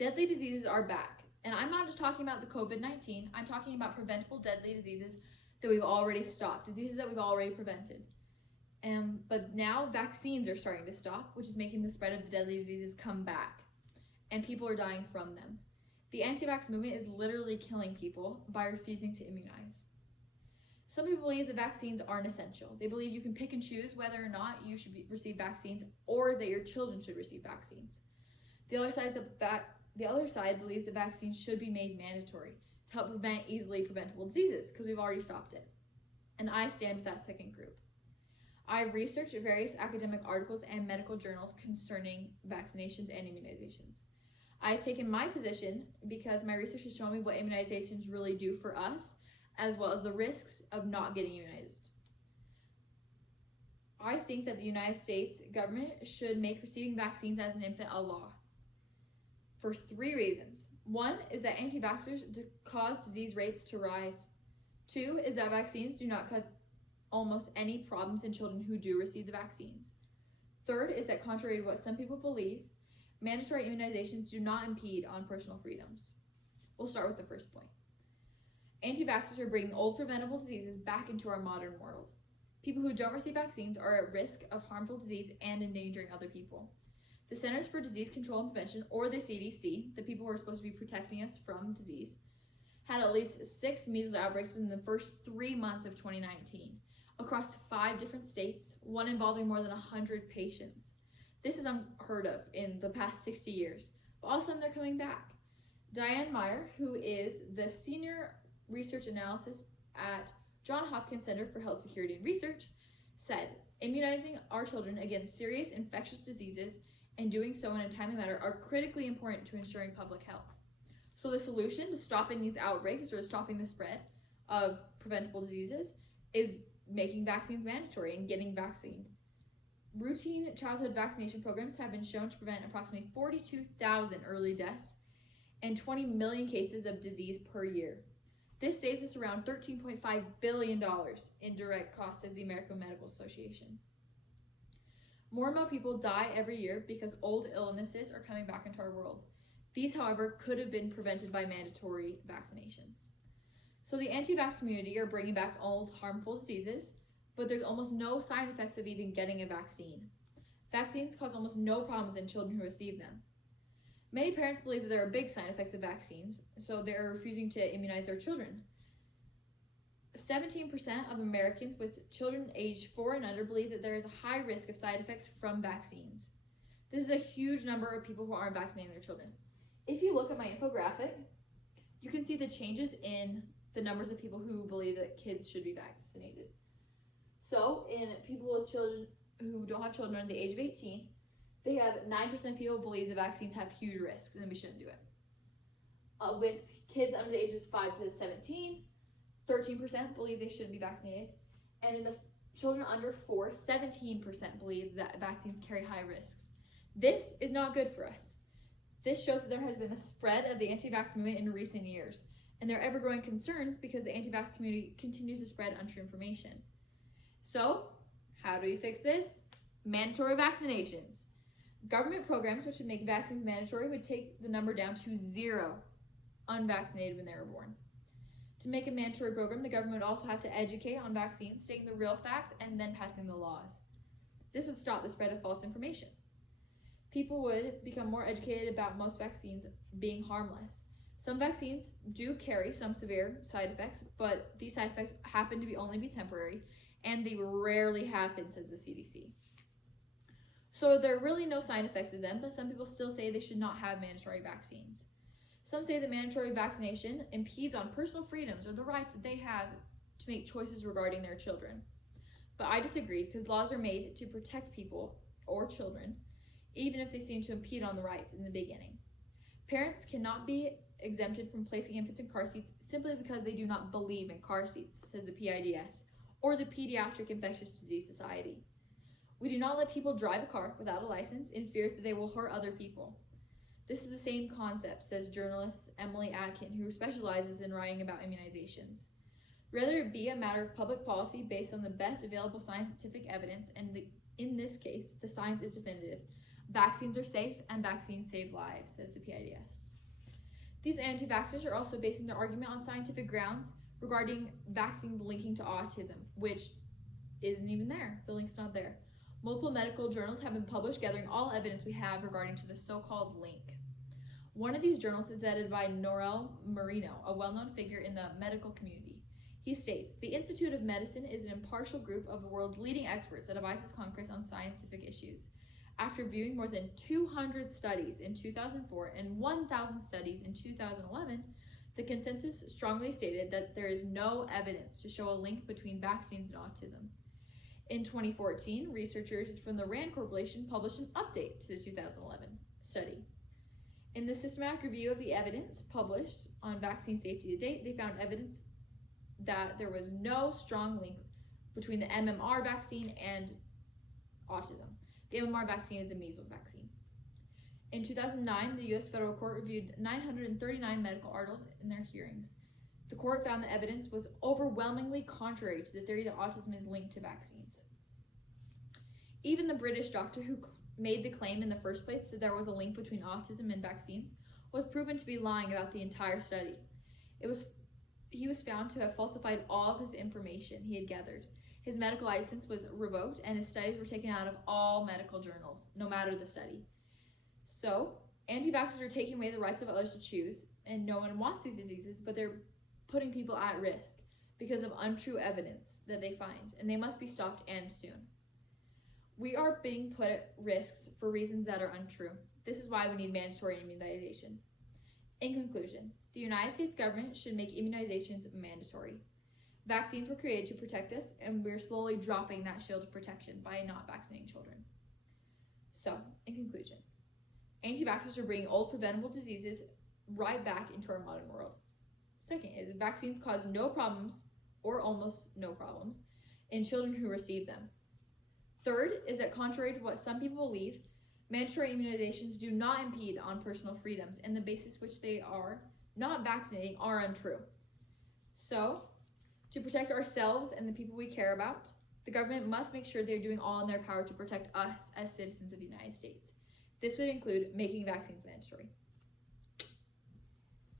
Deadly diseases are back. And I'm not just talking about the COVID-19, I'm talking about preventable deadly diseases that we've already stopped, diseases that we've already prevented. But now vaccines are starting to stop, which is making the spread of the deadly diseases come back, and people are dying from them. The anti-vax movement is literally killing people by refusing to immunize. Some people believe that vaccines aren't essential. They believe you can pick and choose whether or not you should receive vaccines or that your children should receive vaccines. The other side believes that vaccines should be made mandatory to help prevent easily preventable diseases because we've already stopped it. And I stand with that second group. I've researched various academic articles and medical journals concerning vaccinations and immunizations. I've taken my position because my research has shown me what immunizations really do for us, as well as the risks of not getting immunized. I think that the United States government should make receiving vaccines as an infant a law for 3 reasons. 1 is that anti-vaxxers cause disease rates to rise. 2 is that vaccines do not cause almost any problems in children who do receive the vaccines. 3rd is that contrary to what some people believe, mandatory immunizations do not impede on personal freedoms. We'll start with the first point. Anti-vaxxers are bringing old preventable diseases back into our modern world. People who don't receive vaccines are at risk of harmful disease and endangering other people. The Centers for Disease Control and Prevention, or the CDC, the people who are supposed to be protecting us from disease, had at least 6 measles outbreaks within the first 3 months of 2019, across 5 different states, one involving more than 100 patients. This is unheard of in the past 60 years, but all of a sudden they're coming back. Diane Meyer, who is the Senior Research Analyst at Johns Hopkins Center for Health Security and Research, said, immunizing our children against serious infectious diseases and doing so in a timely manner are critically important to ensuring public health. So the solution to stopping these outbreaks or to stopping the spread of preventable diseases is making vaccines mandatory and getting vaccinated. Routine childhood vaccination programs have been shown to prevent approximately 42,000 early deaths and 20 million cases of disease per year. This saves us around $13.5 billion in direct costs, says the American Medical Association. More and more people die every year because old illnesses are coming back into our world. These, however, could have been prevented by mandatory vaccinations. So the anti-vax community are bringing back old harmful diseases, but there's almost no side effects of even getting a vaccine. Vaccines cause almost no problems in children who receive them. Many parents believe that there are big side effects of vaccines, so they're refusing to immunize their children. 17% of Americans with children aged 4 and under believe that there is a high risk of side effects from vaccines. This is a huge number of people who aren't vaccinating their children. If you look at my infographic, you can see the changes in the numbers of people who believe that kids should be vaccinated. So in people with children who don't have children under the age of 18, they have 9% of people believe the vaccines have huge risks and we shouldn't do it. With kids under the ages 5 to 17, 13% believe they shouldn't be vaccinated. And in the children under 4, 17% believe that vaccines carry high risks. This is not good for us. This shows that there has been a spread of the anti-vax movement in recent years, and there are ever-growing concerns because the anti-vax community continues to spread untrue information. So, how do we fix this? Mandatory vaccinations. Government programs which would make vaccines mandatory would take the number down to 0 unvaccinated when they were born. To make a mandatory program, the government would also have to educate on vaccines, stating the real facts, and then passing the laws. This would stop the spread of false information. People would become more educated about most vaccines being harmless. Some vaccines do carry some severe side effects, but these side effects happen to only be temporary, and they rarely happen, says the CDC. So there are really no side effects of them, but some people still say they should not have mandatory vaccines. Some say that mandatory vaccination impedes on personal freedoms or the rights that they have to make choices regarding their children. But I disagree because laws are made to protect people or children, even if they seem to impede on the rights in the beginning. Parents cannot be exempted from placing infants in car seats simply because they do not believe in car seats, says the PIDS, or the Pediatric Infectious Disease Society. We do not let people drive a car without a license in fear that they will hurt other people. This is the same concept, says journalist Emily Atkin, who specializes in writing about immunizations. Rather it be a matter of public policy based on the best available scientific evidence, and in this case, the science is definitive. Vaccines are safe and vaccines save lives, says the PIDS. These anti-vaxxers are also basing their argument on scientific grounds regarding vaccines linking to autism, which isn't even there. The link's not there. Multiple medical journals have been published gathering all evidence we have regarding to the so-called link. One of these journals is edited by Norel Marino, a well-known figure in the medical community. He states, "The Institute of Medicine is an impartial group of the world's leading experts that advises Congress on scientific issues. After viewing more than 200 studies in 2004 and 1,000 studies in 2011, the consensus strongly stated that there is no evidence to show a link between vaccines and autism." In 2014, researchers from the RAND Corporation published an update to the 2011 study. In the systematic review of the evidence published on vaccine safety to date, they found evidence that there was no strong link between the MMR vaccine and autism. The MMR vaccine is the measles vaccine. In 2009, the U.S. Federal Court reviewed 939 medical articles in their hearings. The court found the evidence was overwhelmingly contrary to the theory that autism is linked to vaccines. Even the British doctor who made the claim in the first place that there was a link between autism and vaccines was proven to be lying about the entire study. He was found to have falsified all of his information he had gathered. His medical license was revoked and his studies were taken out of all medical journals, no matter the study. So, anti-vaxxers are taking away the rights of others to choose, and no one wants these diseases, but they're putting people at risk because of untrue evidence that they find, and they must be stopped and soon. We are being put at risks for reasons that are untrue. This is why we need mandatory immunization. In conclusion, the United States government should make immunizations mandatory. Vaccines were created to protect us, and we're slowly dropping that shield of protection by not vaccinating children. So, in conclusion, anti-vaxxers are bringing old preventable diseases right back into our modern world. Second is vaccines cause no problems, or almost no problems, in children who receive them. Third is that contrary to what some people believe, mandatory immunizations do not impede on personal freedoms, and the basis which they are not vaccinating are untrue. So, to protect ourselves and the people we care about, the government must make sure they're doing all in their power to protect us as citizens of the United States. This would include making vaccines mandatory.